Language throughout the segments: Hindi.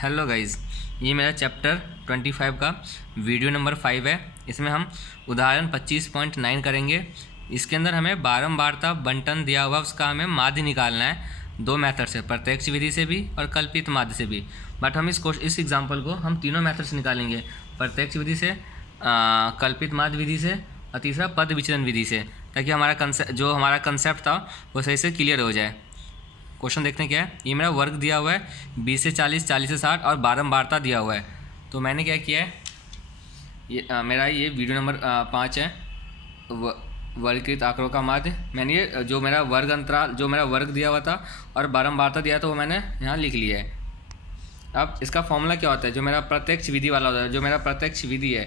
हेलो गाइस, ये मेरा चैप्टर 25 का वीडियो नंबर 5 है। इसमें हम उदाहरण 25.9 करेंगे। इसके अंदर हमें बारंबारता बंटन दिया हुआ, उसका हमें माध्य निकालना है। दो मेथड से, प्रत्यक्ष विधि से भी और कल्पित माध्य से भी। बट हम इस एग्जाम्पल को हम तीनों मेथड से निकालेंगे, प्रत्यक्ष विधि से, कल्पित माध्य विधि से और तीसरा पद विचलन विधि से, ताकि हमारा कंसेप्ट था वो सही से क्लियर हो जाए। क्वेश्चन देखते हैं क्या है। ये मेरा वर्ग दिया हुआ है 20 से 40, 40 से 60 और बारंबारता दिया हुआ है। तो मैंने क्या किया है, मेरा ये वीडियो नंबर 5 है, वर्गीकृत आंकड़ों का माध्य। मैंने ये जो मेरा वर्ग अंतराल, जो मेरा वर्ग दिया हुआ था और बारंबारता दिया था, वो मैंने यहाँ लिख लिया है। अब इसका फॉर्मूला क्या होता है, जो मेरा प्रत्यक्ष विधि वाला होता है, जो मेरा प्रत्यक्ष विधि है,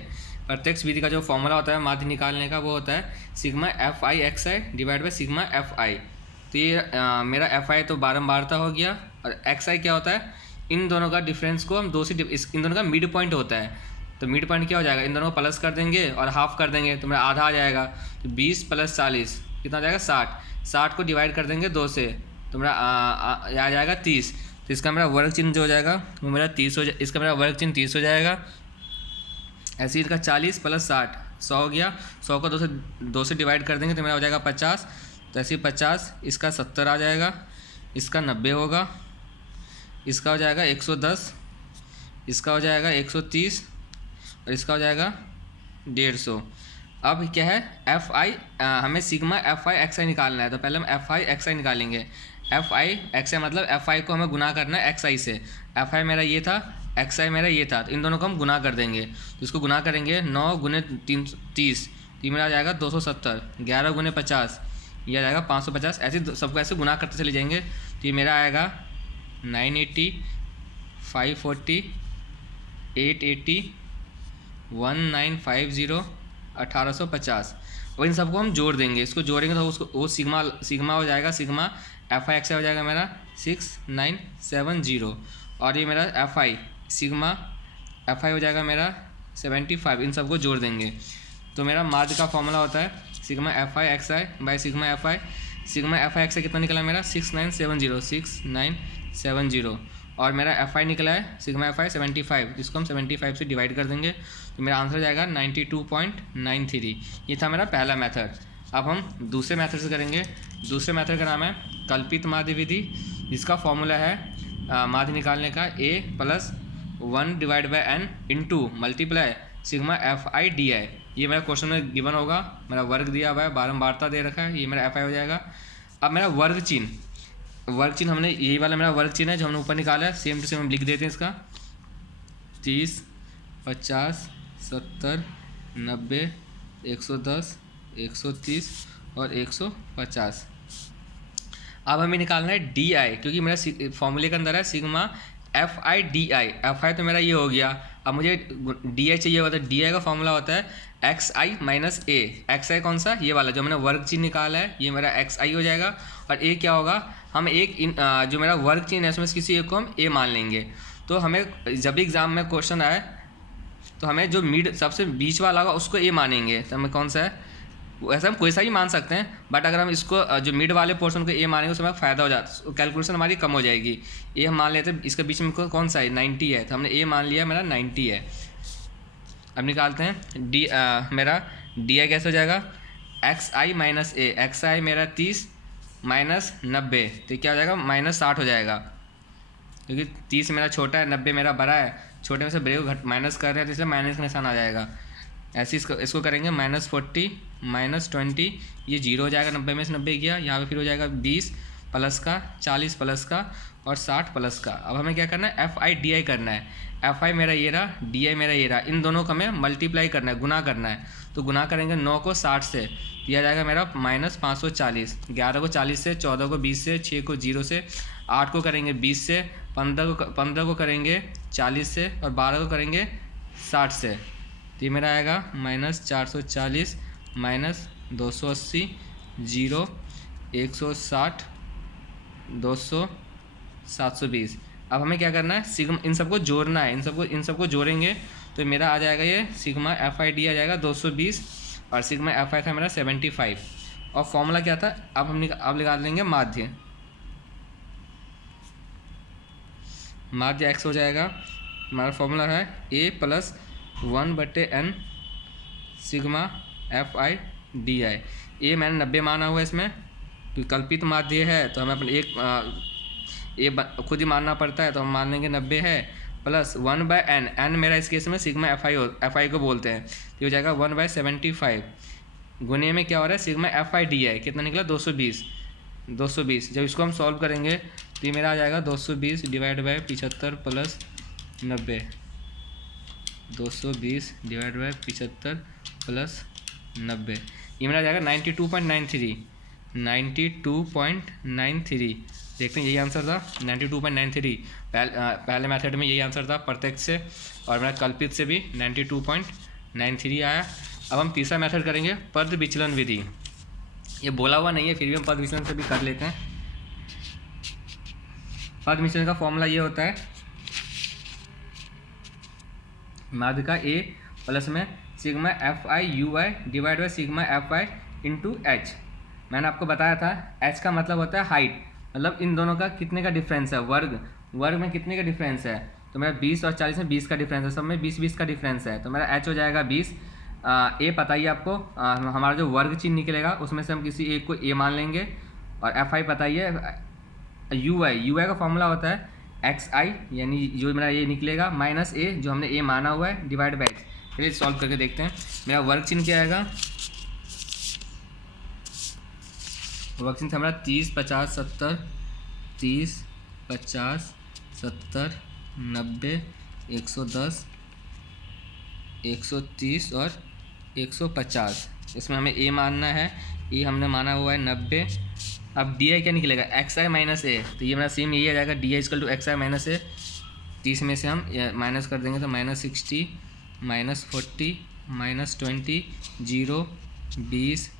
प्रत्यक्ष विधि का जो फॉर्मूला होता है माध्य निकालने का, वो होता है sigma F I X I divide by sigma F आई। तो ये मेरा एफ आई तो बारंबारता हो गया, और एक्स आई क्या होता है, इन दोनों का डिफरेंस को हम इन दोनों का मिड पॉइंट होता है। तो मिड पॉइंट क्या हो जाएगा, इन दोनों को प्लस कर देंगे और हाफ कर देंगे तो मेरा आधा आ जाएगा। तो 20 + 40 कितना आ जाएगा, 60। 60 को डिवाइड कर देंगे 2 से तो मेरा आ जाएगा 30। तो इसका मेरा वर्ग चिन्ह जो हो जाएगा वो मेरा 30 हो जाए, इसका मेरा वर्ग चिन्ह 30 हो जाएगा। ऐसे ही इसका 40 + 60 100 हो गया। 100 को 2 से डिवाइड कर देंगे तो मेरा हो जाएगा 50। तो ऐसे ही 50, इसका 70 आ जाएगा, इसका 90 होगा, इसका हो जाएगा 110, इसका हो जाएगा 130 और इसका हो जाएगा 150। अब क्या है, एफ आई, हमें सिग्मा एफ आई एक्स आई निकालना है। तो पहले हम एफ आई एक्स आई निकालेंगे। एफ आई एक्स आई मतलब एफ आई को हमें गुना करना है एक्स आई से। एफ आई मेरा ये था, एक्स आई मेरा ये था, तो इन दोनों को हम गुना कर देंगे। तो इसको गुना करेंगे, 9 × 3 30, तो मेरा आ जाएगा 270। 11 × 50 ये आ जाएगा 550। ऐसे सबको ऐसे गुना करते चले जाएंगे तो ये मेरा आएगा 980, 540, 880, 1950, 1850। और इन सबको हम जोड़ देंगे। इसको जोड़ेंगे तो उसको वो सिग्मा हो जाएगा, सिग्मा एफ आई एक्स आई हो जाएगा मेरा 6970। और ये मेरा एफ आई सिग्मा एफ आई हो जाएगा मेरा 75। इन सबको जोड़ देंगे तो मेरा माध्य का फॉर्मूला होता है sigma F I X I by sigma F I. Sigma F I X I कितना निकला मेरा 6970। और मेरा एफ आई निकला है सिग्मा एफ आई 75, जिसको हम 75 से डिवाइड कर देंगे तो मेरा आंसर जाएगा 92.93। ये था मेरा पहला मेथड। अब हम दूसरे मेथड से करेंगे। दूसरे मेथड का नाम है कल्पित माध्य विधि, जिसका फॉर्मूला है माध्य निकालने का a + 1 divide by n into multiply sigma F I D I. ये मेरा क्वेश्चन में गिवन होगा, मेरा वर्ग दिया हुआ है, बारंबारता दे रखा है, ये मेरा एफ आई हो जाएगा। अब मेरा वर्ग चिन्ह हमने, यही वाला मेरा वर्ग चिन्ह है जो हमने ऊपर निकाला है, सेम टू सेम हम लिख देते हैं इसका। 30, 50, 70, 90, 110, 130 और 150। अब हमें निकालना है डी आई, क्योंकि मेरा फॉर्मूले के अंदर है sigma F I D I. F I तो मेरा ये हो गया, अब मुझे डी आई चाहिए होता है। डी आई का फॉर्मूला होता है एक्स आई माइनस ए। एक्स आई कौन सा, ये वाला जो मैंने वर्ग चिन्ह निकाला है, ये मेरा एक्स आई हो जाएगा। और ए क्या होगा, हम जो मेरा वर्ग चिन्ह है उसमें से किसी एक को हम ए मान लेंगे। तो हमें जब भी एग्जाम में क्वेश्चन आए तो हमें जो मिड सबसे बीच वाला होगा उसको ए मानेंगे। तो हमें कौन सा है, वैसे हम कोई सा ही मान सकते हैं, बट अगर हम इसको जो मिड वाले पोर्शन को ए मानेंगे उसमें फ़ायदा हो जाता है, कैलकुलेशन हमारी कम हो जाएगी। ए हम मान लेते हैं, इसके बीच में कौन सा है, 90 है, तो हमने ए मान लिया, मेरा 90 है। अब निकालते हैं डी, मेरा डी आई कैसे हो जाएगा, एक्स आई माइनस ए। एक्स आई मेरा 30 माइनस 90, तो क्या हो जाएगा, -60 हो जाएगा, क्योंकि 30 मेरा छोटा है, 90 मेरा बड़ा है। छोटे में से बड़े को माइनस कर रहे हैं तो इसलिए माइनस का निशान आ जाएगा। ऐसे इसको करेंगे -40 -20, ये 0 हो जाएगा। 90 में से 90 गया, यहाँ पे फिर हो जाएगा 20 प्लस का, 40 प्लस का और 60 प्लस का। अब हमें क्या करना है, एफ आई डी आई करना है। एफ आई मेरा ये रहा, डी आई मेरा ये रहा, इन दोनों को हमें मल्टीप्लाई करना है, गुना करना है। तो गुना करेंगे 9 को 60 से, दिया जाएगा मेरा -540। 11 को 40 से, 14 को 20 से, 6 को 0 से, 8 को करेंगे 20 से, 15 को करेंगे 40 से और 12 को करेंगे 60 से। तो ये मेरा आएगा -440 -280 0 160 200 720। अब हमें क्या करना है, सिग्मा इन सबको जोड़ना है। इन सबको जोड़ेंगे तो मेरा आ जाएगा ये सिग्मा एफ आई डी आ जाएगा 220 और सिग्मा एफ आई था मेरा 75। और फॉर्मूला क्या था, अब निकाल लेंगे माध्य। माध्य x हो जाएगा, हमारा फॉर्मूला है a plus 1/n sigma FI DI। ए मैंने 90 माना हुआ है इसमें, क्योंकि कल्पित माध्य है तो हमें अपने खुद ही मानना पड़ता है, तो हम मान लेंगे 90 है, प्लस 1/n, n मेरा इस केस में सिग्मा FI को बोलते हैं, तो हो जाएगा 1/75 गुने में क्या हो रहा है सिग्मा FI DI, कितना निकला 220। जब इसको हम सॉल्व करेंगे तो ये मेरा आ जाएगा 220 divide by 75 plus 90, 220 divide by 75 plus 90, ये मेरा आ जाएगा 92.93। देखते हैं यही आंसर था 92.93। पहले मेथड में यही आंसर था प्रत्यक्ष से, और मेरा कल्पित से भी 92.93 आया। अब हम तीसरा मेथड करेंगे पद विचलन विधि। ये बोला हुआ नहीं है, फिर भी हम पद विचलन से भी कर लेते हैं। पद विचलन का फॉर्मूला ये होता है माध्य का a प्लस में sigma FI UI divide by sigma FI into H। मैंने आपको बताया था H का मतलब होता है हाइट, मतलब इन दोनों का कितने का डिफरेंस है, वर्ग में कितने का डिफरेंस है, तो मेरा 20 और 40 में 20 का डिफरेंस है, सब में 20-20 का डिफरेंस है, तो मेरा H हो जाएगा 20। ए पता ही आपको, हमारा जो वर्ग चिन्ह निकलेगा उसमें से हम किसी एक को ए मान लेंगे, और FI पता ही है। UI का फॉर्मूला होता है XI, यानी जो मेरा ये निकलेगा माइनस ए जो हमने ए माना हुआ है डिवाइड बाई H। चलिए सॉल्व करके देखते हैं। मेरा वर्ग चिन्ह क्या आएगा, वर्ग चिन्ह था हमारा 30 50 70, 30 50 70 90 110 130 और 150। इसमें हमें ए मानना है, ए हमने माना हुआ है 90। अब DI क्या निकलेगा XI माइनस ए, तो ये मेरा सेम यही आ जाएगा DI equal to XI minus A. 30 में से हम माइनस कर देंगे तो -60 -40 -20 0 20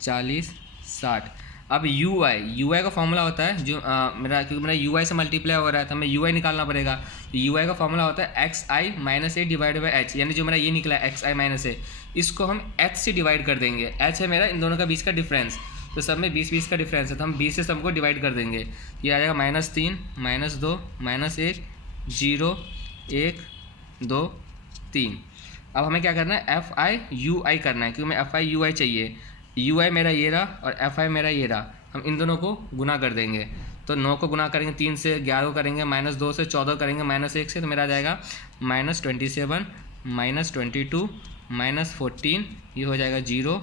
40 60। अब UI का फॉर्मूला होता है जो मेरा, क्योंकि मेरा UI से मल्टीप्लाई हो रहा है तो हमें UI निकालना पड़ेगा। तो UI का फॉर्मूला होता है XI minus A divide by H, यानी जो मेरा ये निकला है XI माइनस ए, इसको हम H से डिवाइड कर देंगे। H है मेरा इन दोनों का बीच का डिफरेंस, तो सब में 20-20 का डिफरेंस है, तो हम 20 से सबको डिवाइड कर देंगे। ये आ जाएगा -3 -2 -1 0 1 2 3। अब हमें क्या करना है FI UI करना है, क्योंकि हमें FI UI चाहिए। UI मेरा ये रहा और FI मेरा ये रहा, हम इन दोनों को गुना कर देंगे। तो 9 को गुना करेंगे 3 से, 11 को करेंगे -2 से, 14 करेंगे -1 से, तो मेरा आ जाएगा -27 -22 -14, ये हो जाएगा 0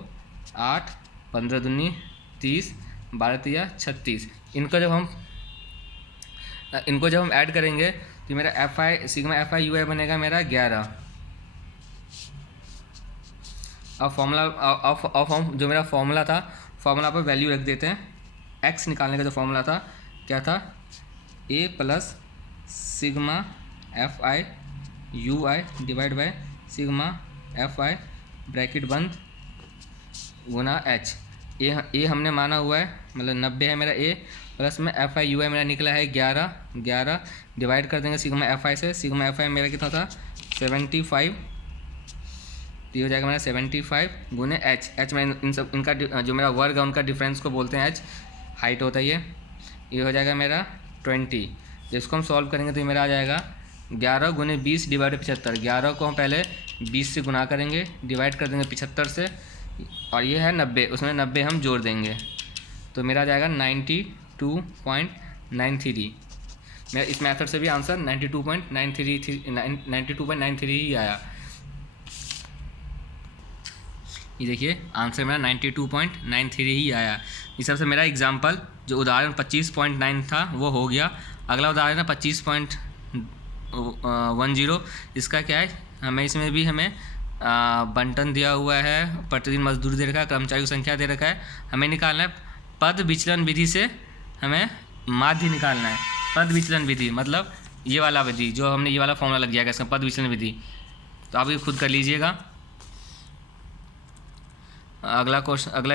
8 15 दूनी 30 12 तिया 36। इनको जब हम ऐड करेंगे तो मेरा सिग्मा FI UI बनेगा मेरा 11। अब फॉर्मूला जो मेरा फॉर्मूला था, फॉर्मूला पर वैल्यू रख देते हैं। x निकालने का जो फॉर्मूला था क्या था, a plus sigma FI UI divide by sigma FI bracket बंद गुना H। ए हमने माना हुआ है, मतलब 90 है मेरा a, प्लस में FI UI मेरा निकला है 11 डिवाइड कर देंगे सिग्मा FI से। सिग्मा FI मेरा कितना था 75, तो ये हो जाएगा मेरा 75 गुने H में इनका जो मेरा वर्ग है उनका डिफरेंस को बोलते हैं H, हाइट होता है ये हो जाएगा मेरा 20। जिसको हम सॉल्व करेंगे तो ये मेरा आ जाएगा 11 गुने 20 डिवाइड 75। 11 को हम पहले 20 से गुना करेंगे, डिवाइड कर देंगे 75 से, और ये है 90, उसमें 90 हम जोड़ देंगे, तो मेरा आ जाएगा 92.93। मेरा इस मेथड से भी आंसर 92.93 ही आया। ये देखिए आंसर मेरा 92.93 ही आया। इस सबसे मेरा एग्जाम्पल जो उदाहरण 25.9 था वो हो गया। अगला उदाहरण है 25.10। इसका क्या है, इसमें भी हमें बंटन दिया हुआ है, प्रतिदिन मजदूर दे रखा है, कर्मचारी की संख्या दे रखा है। हमें निकालना है पद विचलन विधि से, हमें माध्य निकालना है। पद विचलन विधि मतलब ये वाला विधि जो हमने, ये वाला फॉर्मूला लग जाएगा इसका, पद विचलन विधि। तो आप ये खुद कर लीजिएगा। अगला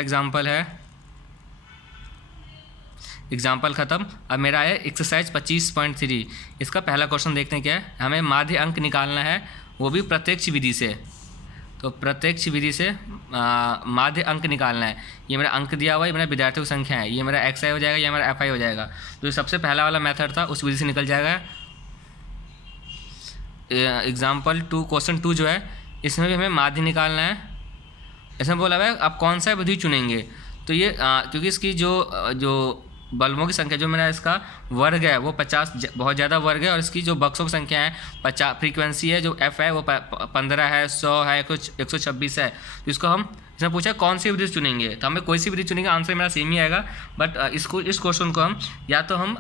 एग्जाम्पल है, एग्जाम्पल ख़त्म। अब मेरा है एक्सरसाइज 25.3। इसका पहला क्वेश्चन देखते हैं क्या है। हमें माध्य अंक निकालना है, वो भी प्रत्यक्ष विधि से। तो प्रत्यक्ष विधि से माध्य अंक निकालना है। ये मेरा अंक दिया हुआ है, ये मेरा विद्यार्थियों की संख्या है, ये मेरा XI हो जाएगा, ये मेरा FI हो जाएगा। तो सबसे पहला वाला मेथड था उस विधि से निकल जाएगा। एग्जाम्पल 2 क्वेश्चन 2 जो है इसमें भी हमें माध्य निकालना है। इसमें बोला हुआ है आप कौन सा विधि चुनेंगे। तो ये क्योंकि इसकी जो बल्बों की संख्या जो मेरा इसका वर्ग है वो 50 बहुत ज़्यादा वर्ग है, और इसकी जो बक्सों की संख्या है 50, फ्रीक्वेंसी है जो एफ है वो 15 है, 100 है, कुछ 126 है। तो इसको हम इसमें पूछा कौन सी विधि चुनेंगे, तो हमें कोई सी विधि चुनेंगे आंसर मेरा सेम ही आएगा। बट इस क्वेश्चन को हम या तो हम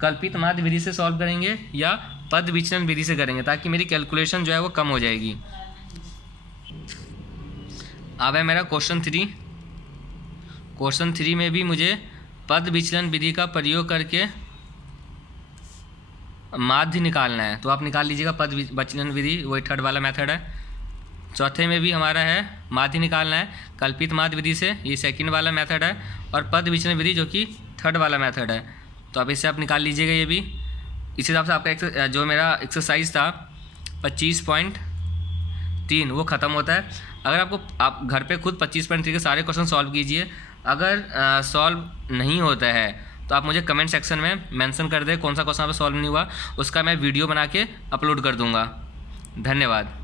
कल्पित माध्य विधि से सॉल्व करेंगे या पद विचलन विधि से करेंगे, ताकि मेरी कैलकुलेशन जो है वो कम हो जाएगी। अब है मेरा क्वेश्चन 3। क्वेश्चन 3 में भी मुझे पद विचलन विधि का प्रयोग करके माध्य निकालना है। तो आप निकाल लीजिएगा पद विचलन विधि, वही थर्ड वाला मेथड है। चौथे में भी हमारा है माध्य निकालना है कल्पित माध्य विधि से, ये सेकंड वाला मेथड है, और पद विचलन विधि जो कि थर्ड वाला मेथड है। तो अब इससे आप निकाल लीजिएगा ये भी। इस हिसाब से आपका जो मेरा एक्सरसाइज था 25.3 वो ख़त्म होता है। अगर आप घर पे खुद 25.3 के सारे क्वेश्चन सॉल्व कीजिए। अगर सॉल्व नहीं होता है तो आप मुझे कमेंट सेक्शन में मेंशन कर दें कौन सा क्वेश्चन आप सॉल्व नहीं हुआ, उसका मैं वीडियो बना के अपलोड कर दूंगा। धन्यवाद।